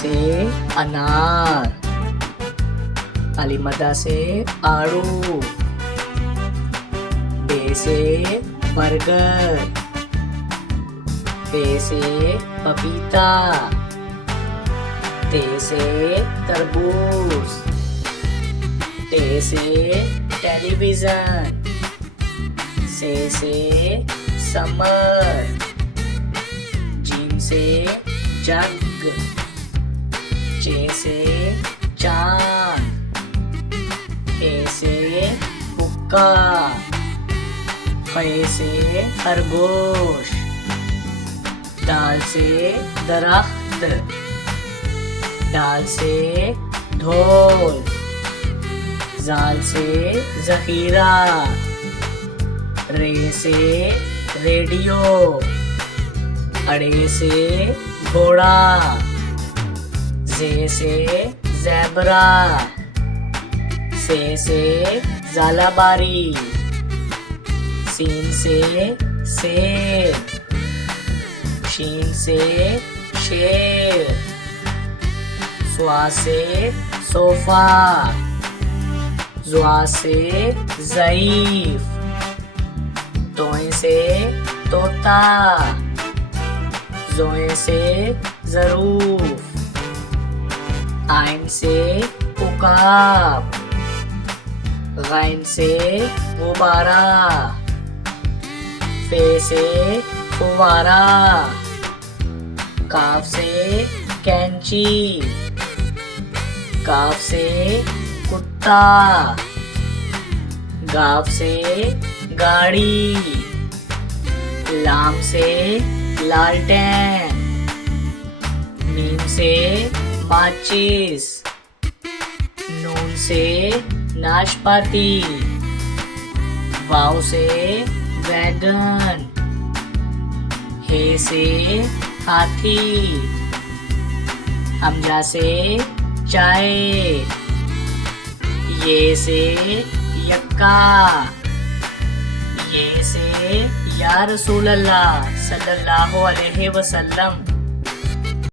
से अनार, अलीमदा से आड़ू, बे से बरगद, पे से पपीता, ते से तरबूज, टे से टेलीविजन, से समर, जीम से जग, चे से चांद, हे से हुक्का, खे से खरगोश, दाल से दरख्त, दाल से ढोल, जाल से जखीरा, रे से रेडियो, अड़े से घोड़ा, जे से ज़ेबरा, से ज़ालाबारी, सीन से सेब, शीन से शेर, स्वा से सोफा, ज़ुआ से ज़ईफ, तोए से तोता, ज़ोए से ज़रूफ, आइन से उकाब, गैन से गुब्बारा, फे से फुवारा, काफ से कैंची, काफ से कुत्ता, गाफ से गाड़ी, लाम से लालटेन, मीम से माचिस, नून से नाशपाती, वाव से वैगन, हे से हाथी, हमजा से चाय, ये से यक्का, ये से या रसूल अल्लाह सल्लल्लाहु अलैहि वसल्लम।